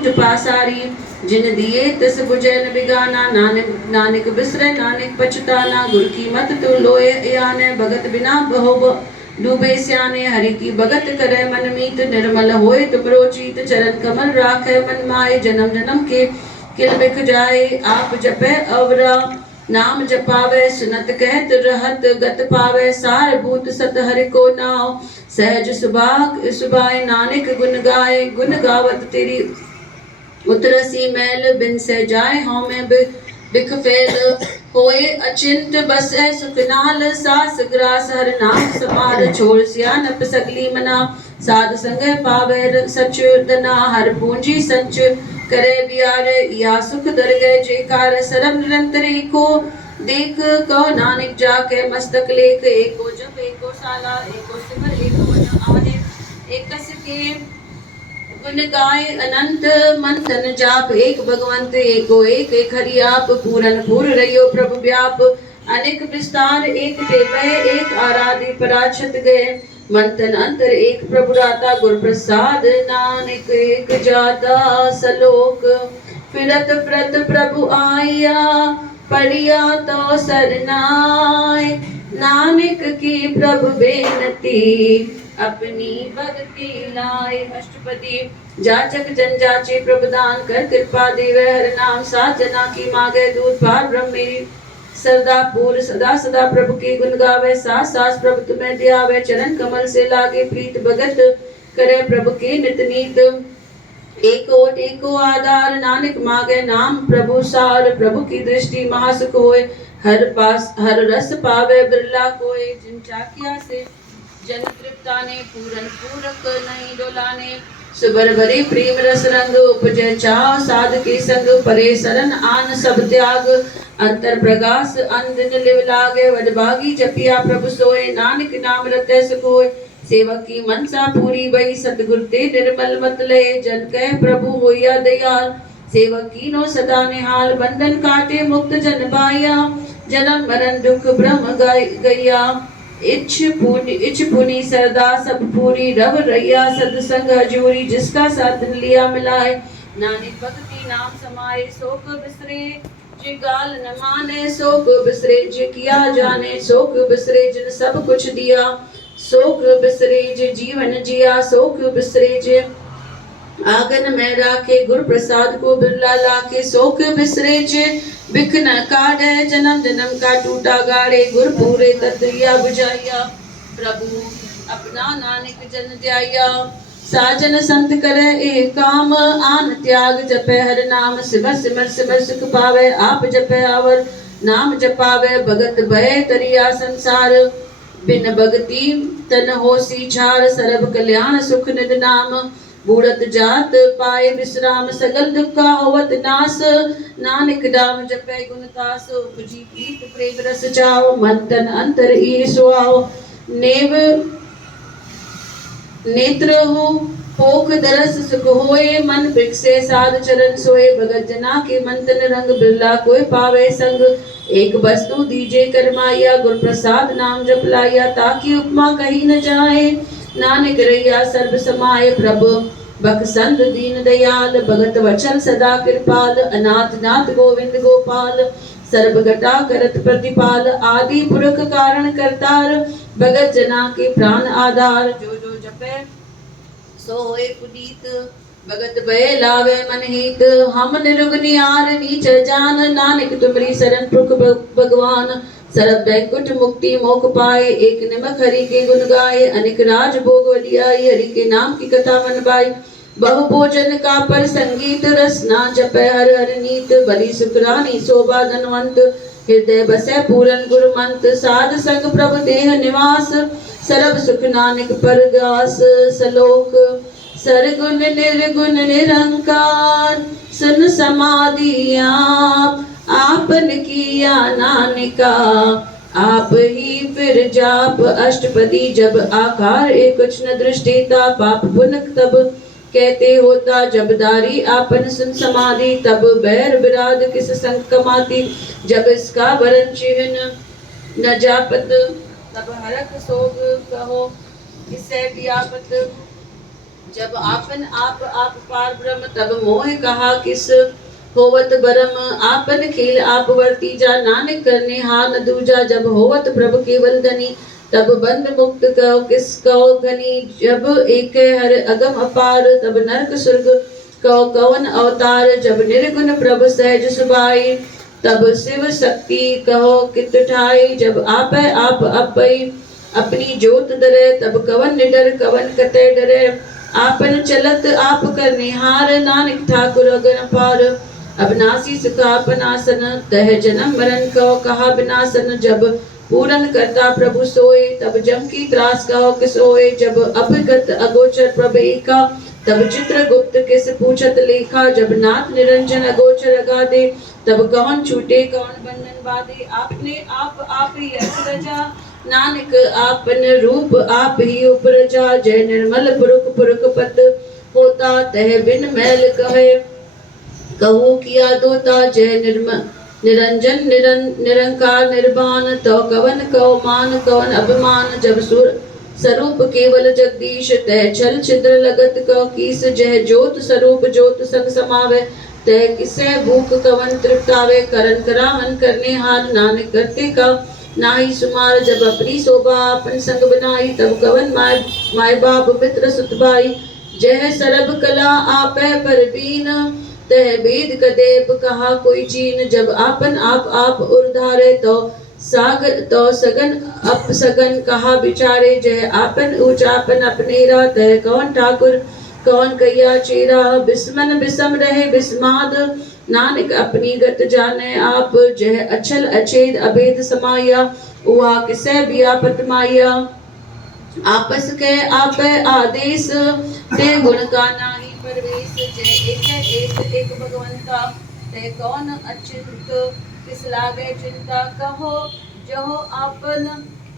पूज पासारी। जिन दिए तिस बुझे न बिगाना, नानक बिसरे नानक पछताना। गुर की मत तू लोए याने, भगत बिना बहो डूबे स्याने। हरि की भगत करे मन मीत, निर्मल होए तुमरो चीत। चरण कमल राखे मन माए, जन्म जन्म के किल बिख जाए। आप जपे अवरा नाम जपावे, सुनत कहत रहत गत पावे। सार भूत सत हरि को नाव, सहज सुभाए नानक गुण गाए। गुण गावत तेरी उतरसी मैल, बिन से जाए हों में बिख फैल। होए अचिंत बसै सुखनाल, सास ग्रास हर नाम समार। छोड़ सियानप सगली मना, साध संग पावे सच दना। हर पूंजी संच करे बियारे, या सुख दरगह जेकार। सरम निरंतर एको देख, कहो नानक जाके मस्तक लेख। एको जप एको साला, एको सिमर एको न आहे। एकस के गुण गाय अनंत मन तन जाप। एक भगवंत एको एक हरि आप। पूरन पूर रहियो प्रभु व्याप, अनेक विस्तार एक ते भय। एक आराधि पराछत गए, मन तन अंतर एक प्रभु राता। गुर प्रसाद नानक एक जाता सलोक। फिरत व्रत प्रभु आया, पढ़िया तो सरनाय। नानक की प्रभु बेनती, अपनी भक्ति लाए। अष्टपदी जाचक जन जाचे, प्रभुदान कर कृपा देवे। हर नाम साथ जना की मांगे, दूध पार ब्रह्म मेरी सरदा पूर। सदा सदा प्रभु के गुण गावे, सास सास प्रभु तुम्हें ध्यावे। चरण कमल से लागे प्रीत, भगत करे प्रभु के नित नीत। एको आधार, नानक मांगे नाम प्रभु सार। प्रभु की दृष्टि महासुख होए, हर रस पावे बिरला कोय। जिन चाकिया से जन तृप्ताने, पूरन पूरक नहीं डोलाने। सुबर भरी प्रेम रस रंग, उपजय चाव साध के संग। परे सरन आन सब त्याग, अंतर प्रगास अंदिन लिव लागे। वडभागी जपिया प्रभु सोए, नानक नाम रते सुख होए। सेवक की मनसा पूरी भई, सतगुर ते निर्मल मत लय। जन कह प्रभु होया दयाल, सेवक कीनो सदा निहाल। बंधन काटे मुक्त जन पाया, जन्म मरण दुख ब्रह्म गैया। इच्छ पुनि सरदा सब पूरी, रव रैया सदसंग हजूरी। जिसका साथ लिया मिलाए, नानक भक्ति नाम समाए। शोक बिसरे जे गाल न माने, शोक बिसरे जे किया जाने। शोक बिसरे जिन सब कुछ दिया, शोक बिसरे जे जीवन जिया। शोक बिसरे जे आंगन में राखे, गुर प्रसाद को बिरला लाके। शोक बिसरे जे बिख न काढ़े, जन्म जन्म का टूटा गाड़े। गुर पूरे तत्रिया बुझाइया, प्रभु अपना नानक जन ध्याया। साजन संत करे ए काम, आन त्याग जपे हर नाम। सिमर सिमर सिमर सुख पावे, आप जपे आवर नाम जपावे। भगत भय तरिया संसार, बिन भगति तन होसी छार। सरब कल्याण सुख निध नाम, बूढ़त जात पाए विश्राम। सगल दुख का होवत नास, नानक नाम जपे गुण तास। उपजी प्रीत प्रेम रस जाओ, मन तन अंतर ई सुआओ। नेत्र हो पोख दरस सुख होए, मन बिकसे साध चरण सोए। भगत जना के मन तन रंग, बिरला कोई पावे संग। एक वस्तु दीजे करमाया, गुर प्रसाद नाम जप लाया। ताकि उपमा कही न जाए, नानक रैया सर्व समाये। प्रभु बखसंद दीन दयाल, भगत वचन सदा कृपाल। अनाथ नाथ गोविंद गोपाल, सर्व घटा करत प्रतिपाल। आदि पुरख कारण करतार, भगत जना के प्राण आधार। जो जो जपे सो होए पुनीत, भगत भय लावे मन हित। हम निरुगनियार नीच जान, नानक तुमरी शरण पुरख भगवान। सरब बैकुंठ मुक्ति मोक्ष पाए, एक निमक हरि के गुण गाए। अनेक राज भोग वलियाई, हरि के नाम की कथा मन बाई। बहु भोजन का पर संगीत, रसना जपै हर हर नीत। बलि सुख रानी शोभा धनवंत, हृदय बसै पूरन गुरमंत। साध संग प्रभु देह निवास, सरब सुख नानक परगास। सलोक सरगुण निर्गुण निरंकार, सुन समाधि आपन किया नानका। आप ही फिर जाप अष्टपदी, जब आकार एक कुछ न दृष्टि था। पाप पुण्य तब कहते होता, जब दारी आपन सुन समाधि। तब बैर विराध किस संग कमाती, जब इसका वरण चिन्ह न जापत। तब हरक सोग कहो किसे व्यापत। जब आपन आप पार ब्रह्म तब मोह कहा किस होवत बरम आपन खेल आप वर्ती जा नानक करने हान दूजा जब होवत प्रभु केवल धनी तब बंद मुक्त कहो किस कहो घनी जब एक हर अगम अपार तब नरक स्वर्ग कहो कवन अवतार जब निर्गुण प्रभु सहज सुभाई तब शिव शक्ति कहो कित ठाई जब आप अपई अपनी जोत डरे तब कवन निडर कवन कते डरे आपन चलत आप करने हार नानक ठाकुर अगन पार अविनाशी सुखापनासन तह जन्म मरण कहो कहा विनाशन जब पूरन करता प्रभु सोए तब जम की त्रास कहो कि सोए जब अभिगत अगोचर प्रभु का तब चित्र गुप्त किस पूछत लेखा जब नाथ निरंजन अगोचर अगाधे तब कौन छूटे कौन बंधन बाधे आपने आप ही रजा नानक आपन रूप आप ही उपरजा जय निर्मल पुरुख पुरुख पत होता तह बिन मैल कहे कहो किया दोता जय निरंजन निरंकार निर्वाण तो कवन कहो मान कवन अभिमान जब सुर स्वरूप केवल जगदीश तह छल छिद्र लगत कहो कीस जय ज्योत स्वरूप ज्योत संग समावे तह किसे भूख कवन तृप्तावे करन करावन करने हार नानक करते का नाई सुमार जब अपनी शोभा अपन संग बनाई तब कवन माय बाप मित्र सुत भाई जय सरब कला आपे पर बीन तह वेद कदेब कहा कोई चीन जब आपन आप उर्धारे तो सागर तो सगन अप सगन कहा बिचारे जय आपन ऊंचापन अपनेरा तह कौन ठाकुर कौन कैया चेरा बिस्मन बिसम रहे बिस्माद नानक अपनी गत जाने आप जय अचल अचेद अभेद समाया हुआ किसे व्यापत माया आपस के आप आदेश ते गुण का नाही परवेश जय एक भगवंता ते कौन अच्युत किस लागे चिंता कहो जो आपन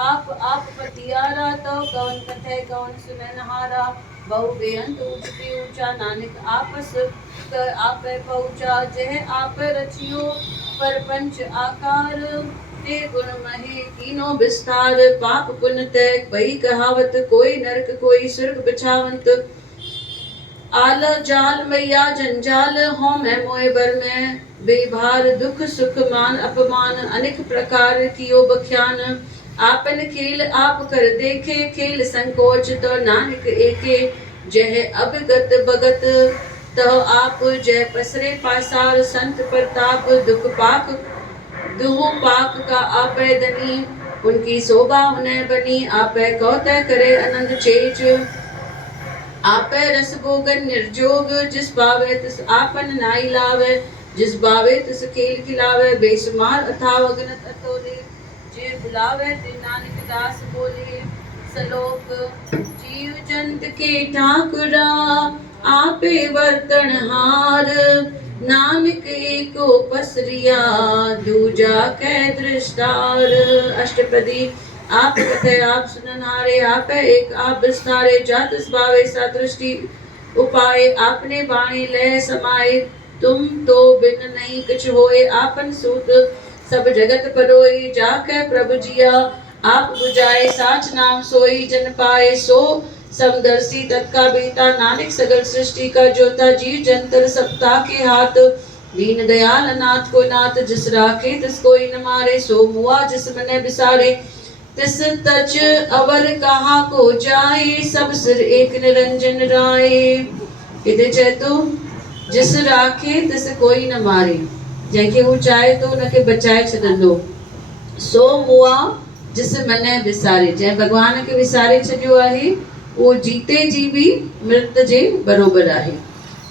आप पतियारा तो कौन कथे कौन सुननहारा बहु बेअंत ऊंची ऊंचा नानक आपस कर आप पहुँचा जह आप रचियो पर पंच आकार ते गुण महे तीनों विस्तार पाप पुण्य तय कई कहावत कोई नरक कोई स्वर्ग बिछावंत आल जाल मैया जंजाल हो मैं मोए बर में बेभार दुख सुख मान अपमान अनेक प्रकार कियो बख्यान आपन खेल आप कर देखे खेल संकोच तो नानक एके जह अभिगत भगत तो आप जय पसरे पासार संत प्रताप दुख पाक दुहु पाक का आपै धनी उनकी शोभा उन्हें बनी आपै कौतः करे आनंद चेज आपै रस भोगन निर्जोग जिस पावे तिस आपन नाई लावे जिस बावे तिस खेल खिलावे बेसुमार अथाव अगनत अतोले जे बुलावे ते नानक दास बोले सलोक जीव जंत के ठाकुरा आपे वर्तन हार नानक एको पसरिया दूजा कै दृष्टार अष्टपदी आप कथे आप सुननहारे आप एक आप विस्तारे जात भावे सा दृष्टि उपाय आपने बाणी लय समाये तुम तो बिन नहीं कुछ होए आपन सूत सब जगत परोई जाके प्रभु जिया आप बुझाए साच नाम सोई जन पाए सो समदर्शी तत्का बेटा नानक सगल सृष्टि का जोता जीव जंतर सप्ता के हाथ दीन दयाल नाथ को नाथ जिस राखे तिस कोई न मारे सो मुआ जिस मने बिसारे तिस तज अवर कहा को जाए सब सिर एक निरंजन राय इधे चेतु जिस राखे तिस कोई न मारे जैके वो चाहे तो उनके बचाए छदंदो सो मुआ जिस मने बिसारे जय भगवान के विसारे छजो आहे वो जीते जी भी मृत जे बरोबर आहे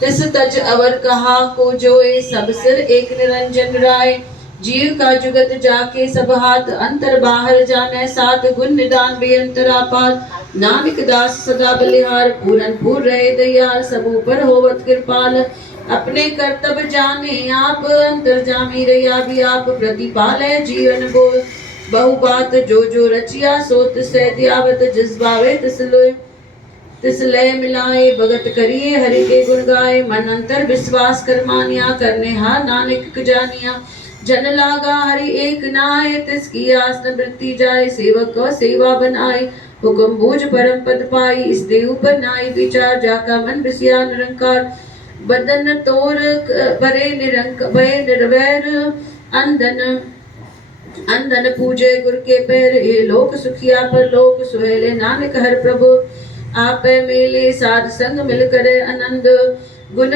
तिस तज अवर कहा को जोए सब सिर एक निरंजन राय जीव का जुगत जाके सब हाथ अंतर बाहर जाने सात गुण निदान बेअंतर आपात नानक दास सदा बलिहार पूरन पूर रहे दयाल सब ऊपर होवत कृपाल अपने कर्तव्य जाने आप अंतर जामी रया भी आप प्रतिपाल है जीवन बोल बहु बात जो जो रचिया सोत से दियावत जिस भावे तिस लय मिलाए भगत करिए हरि के गुण गाए मन अंतर विश्वास कर मानिया करने हार नानक जानिया जन लागा हरि एक नाय तिसकी आस न वृत्ति जाए सेवक को सेवा बनाए हुक्म बूझ परम पद पाई, इसते ऊपर नाई विचार, जाका मन बसिया निरंकार। बदन तोर भरे भय निर्वैर, अंधन अंधन पूजे गुर के पैर, ये लोक सुखिया पर लोक सुहेले, नानक हर प्रभु आप मेले, साध संग मिल करे आनंद। गुण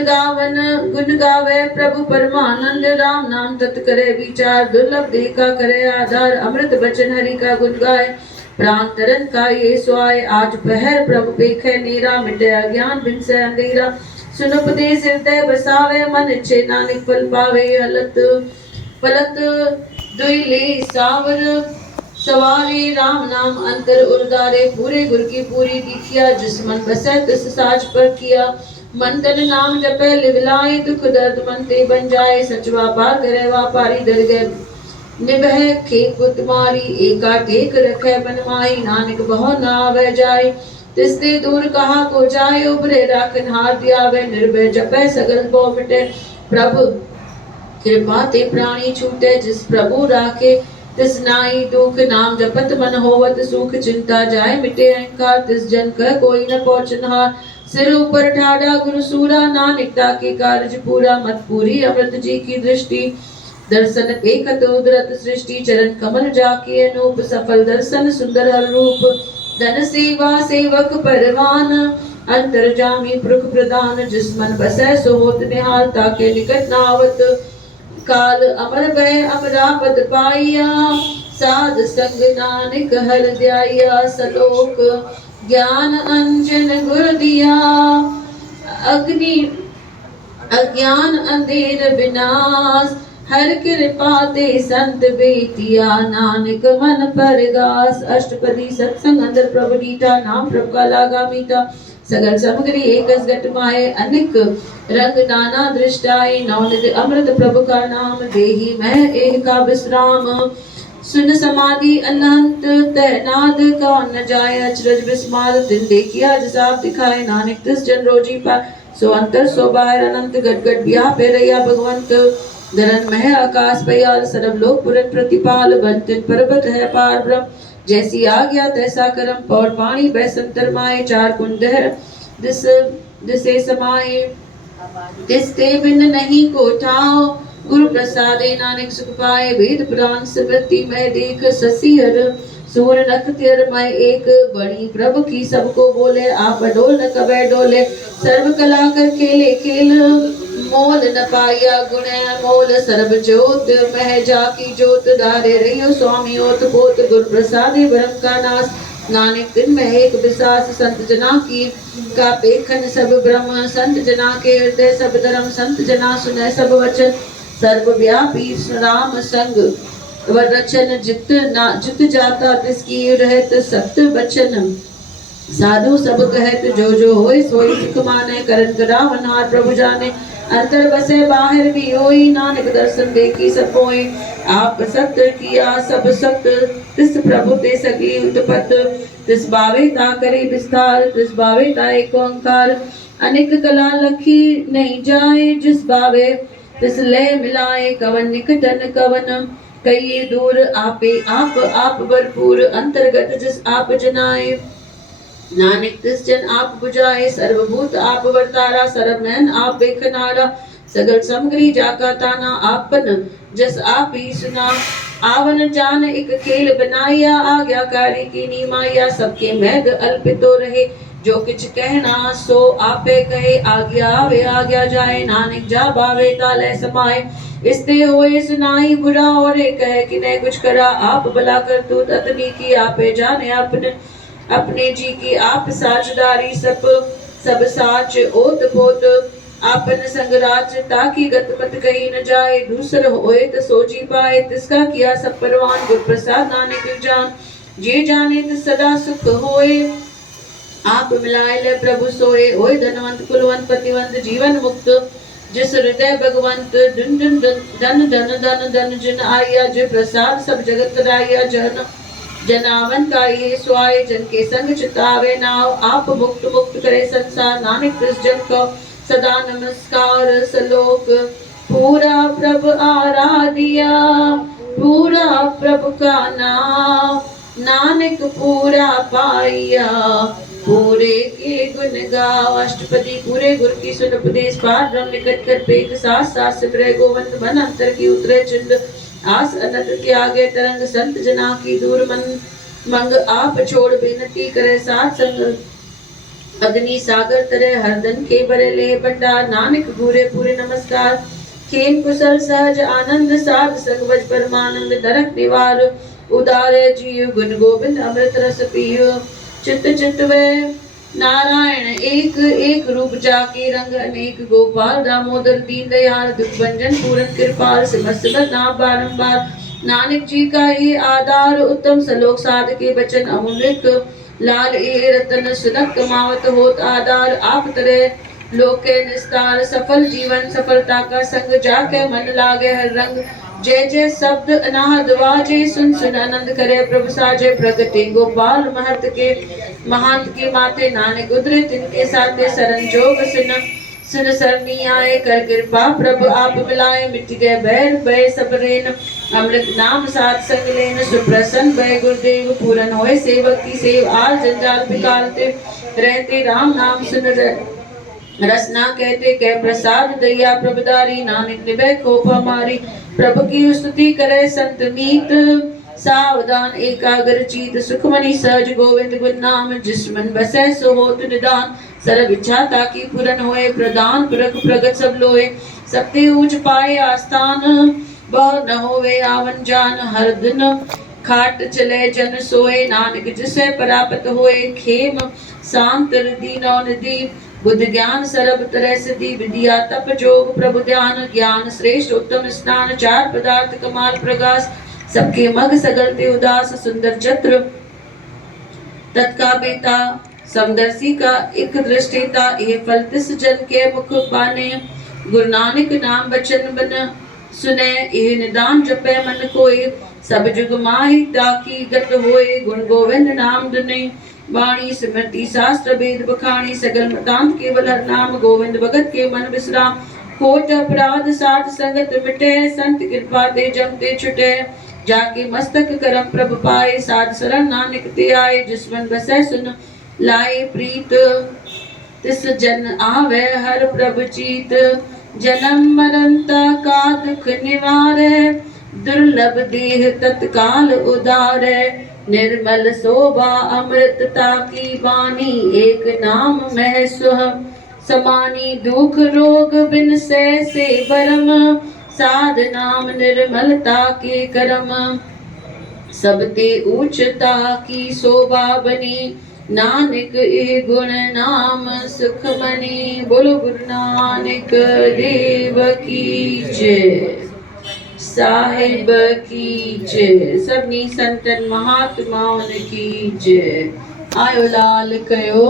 गावे प्रभु परमानंद, राम नाम तत् करे विचार, दुर्लभ देखा करे आधार, अमृत बचन हरि का गुण गाए, प्राण तरन का ये स्वाय। आज पहर प्रभु पेखे नीरा, मिटे अज्ञान बिन से अंधेरा, सुन उपदेश हृदय बसावे, मन इच्छे नानक फल पावे। पलत दुइले सावर सवारे, राम नाम अंतर उर्दारे, पूरे गुर की पूरी दीखिया, जिस मन बसे तिस साज पर किया। मन तन नाम जपे लिवलाए, दुख दर्द मन ते बन जाए, सच व्यापार करे व्यापारी डर गए। निभह खेत तुम्हारी, एका टेक रखे बनमाई, नानक बहु न आवे जाए, तिसते दूर कहा को जाए, उबरे राखन हार दिया वे, निर्भय जपे सगल को मिटे। प्रभु कृपा ते प्राणी छूटे, जिस प्रभु राखे तिस नाई दुख, नाम जपत मन होवत सुख, चिंता जाए मिटे अहंकार, तिस जन कह कोई न पहुंचनहार। सिर ऊपर ठाड़ा गुरु सूरा, नानकता के कार्य पूरा, मत पूरी अमृत जी की दृष्टि। दर्शन एकत उदरत सृष्टि, चरण कमल जाके अनूप, सफल दर्शन सुंदर हर रूप। धन सेवा सेवक परवान, अंतर्जामी पुरख प्रदान, जिस मन बसै सो होत निहाल, ताके निकट नावत काल। अमर भय अमरापद पाइया, साध संग नानक हर ध्याया, सलोक ज्ञान अंजन गुर दिया, अग्नि अज्ञान अंधेर विनाश, हर कृपा ते संत बेतिया, नानक मन परगास। अष्टपदी सत्संग अंदर प्रभु नीता, नाम प्रभु का लागा मीठा, सगल सामग्री एकस घट माए, अनेक रंग नाना दृष्टाए, नवनिधि अमृत प्रभु का नाम, देही मैं एक का विश्राम। सुन समाधि अनंत तैनाद, कौन न जाए अचरज विस्माद, दिन देखिया जिस आप दिखाए, नानक तिस जन रोजी पाए। सो अंतर सो बाहर अनंत, गट गट व्यापे रैया भगवंत। धरन मह आकाश पयाल, सरब लोक पुरन प्रतिपाल, बंतिन पर्वत है पार ब्रह्म, जैसी आज्ञा तैसा करम। पौर पानी बैसंतर माए, चार कुंड दिसे समाए, तिसते बिन नहीं को ठाओ, गुरु प्रसादे नानक सुख पाए। वेद पुराण स्मृति में देख, ससीहर सूर नखतिर मैं एक, बड़ी प्रभु की सबको बोले, आप डोल न कबे डोले। सर्व कला कर खेले खेल, मोल न पाया गुण मोल। सर्व ज्योत मह जाकी जोत, धारे रहियो स्वामी ओत पोत। गुरु प्रसादे ब्रह्म का नाश, नानक दिन में एक विश्वास। संत जना की का पेखन सब ब्रह्म, संत जना के हृदय सब धर्म। संत जना सुने सब वचन, सर्वव्यापी राम संग। वर रचन जित जाता, तिसकी रहत सत्य बचन। साधु सब कहत, जो जो होय सोई सिख माने। करन करावन हार प्रभु जाने, अंतर बसे बाहर भी होई। नानक दर्शन देखी सब कोई, आप सत्य किया सब सत्य। तिस प्रभु ते सगली उत्पत, तिस बावे ता करे विस्तार। तिस बावे ता एक ओंकार, अनेक कला लखी नहीं जाए। जिस बावे तिस ले मिलाए, कवन निकटन कवन कई दूर। आपे आप भरपूर, अंतर्गत जिस आप जनाए। नानक तिस जन आप बुझाए, सर्वभूत आप वर्तारा। सर्व नयन आप देखनारा, सगल समग्री जाका ताना। आपन जस आप ही सुना, आवन जान एक खेल बनाया। आज्ञाकारी की नीमाया, सबके मैद अल्पितो रहे। जो किछ कहना सो आपे कहे, आज्ञा आवे आज्ञा जाए। नानक जा बावे ताले समाए, इसते होए सुनाई बुरा। और कहे कि नहीं कुछ करा, आप भला कर तू ततनी की। आपे जाने अपने जी की, आप साचदारी सब साच ओत पोत। आपन संगराज ताकि गत मत कही न जाए। दूसर होए तो सोची पाए, तिसका किया सब परवान। गुर प्रसाद नानक जान, जे जाने तो सदा सुख होए। आप मिलाए ले प्रभु सोए, ओए धनवंत कुलवंत पतिवंत जीवन मुक्त। जिस हृदय भगवंत धन धन धन धन धन धन जन आया। जो प्रसाद सब जगत राया, जनावन का ये स्वाय। जन के संग चितावे नाव, आप मुक्त मुक्त करे संसार। नानक तिस जन को सदा नमस्कार। सलोक पूरा प्रभु आराधिया, पूरा प्रभु का नाम। नानक पूरा पाइया पूरे के गुण गाओ। अष्टपदी पूरे गुर की सुन उपदेश पार ब्रह्म निकट कर पेख सास सास सिमरे गोवंद मन अंतर की उतरे चिंद आस अनंत के आगे तरंग संत जना की दूर मन मंग आप छोड़ बेनती करे साथ संग अग्नि सागर तरे हरदन के बरे ले भंडार नानक पूरे पूरे नमस्कार खेम कुशल सहज आनंद साध संग वज परमानंद नरक निवार उदारे जीव गुण गोविंद अमृत रस पियो चित्त चित्त वे नारायण एक एक रूप जाके रंग अनेक गोपाल दामोदर दीन दयाल दुख भंजन पूरन कृपाल सिमर सिमर नाम बारंबार नानक जी का ये आधार उत्तम सलोक साध के बचन अमृत लाल ए रतन सुनक कमावत होत आधार आप तरह लोके निस्तार सफल जीवन सफलता का संग जाके मन लागे हर रंग जय जय शब्द अनाहद वाजे सुन सुन आनंद करे प्रभु साजे प्रगति गोपाल महत के महांत के माथे नानक उदरे तिनके साथे शरण जोग सुन सरनी आए कर कृपा प्रभु आप मिलाए मिट गए बैर भय सब रेन अमृत नाम साथ संग लेन सुप्रसन्न भय गुरुदेव पूरन होए सेवक की सेव आल जंजाल पिकालते रहते राम नाम सुन रसना कहते कह प्रसाद दैया प्रभुदारी नानक निभय कोप हमारी प्रभु की स्तुति करे संत मीत सावधान एकाग्र चीत सुखमणि सहज गोविंद गुण नाम जिस मन बसै सो होत निदान सर्व इच्छा ताकि पूरन होए प्रदान पुरख प्रगट सब लोए सबते ऊंच पाए आस्थान बहु न होवे आवन जान हर दिन खाट चले जन सोए नानक जिसे परापत होए खेम शांत दीनो निधि बुद्ध ज्ञान सरब तरह सिद्धि विद्या तप जोग प्रभु ध्यान ज्ञान श्रेष्ठ उत्तम स्नान चार पदार्थ कमाल प्रकाश सबके मग सगलते उदास सुंदर चत्र तत्का बेता समदर्शी का एक दृष्टिता ये फल तिस जन के मुख पाने गुरु नानक नाम बचन बन सुने ये निदान जपे मन कोय सब जुग माहि ताकी गत होए गुण गोविंद नाम दुने वाणी स्मृति शास्त्र वेद बखानी सकल मतांत केवल हर नाम गोविंद भगत के मन विश्राम कोट अपराध साध संगत मिटे संत कृपा ते जमते छुटे जाके मस्तक करम प्रभ पाए साध शरण नानक ते आए जिस मन बसै सुन लाए प्रीत तिस जन आवे हर प्रभ चीत जन्म मरंता का दुख निवारे दुर्लभ देह तत्काल उदारे निर्मल शोभा अमृतता की वाणी एक नाम मह सुह समानी दुख रोग बिन से बरम साध नाम निर्मलता के करम सबते ऊंचता की शोभा बनी नानक ए गुण नाम सुख मनी बोलो गुरु नानक देव की जय साहिब की जय सबनी संतन महात्माओं की जय आयो लाल कयो।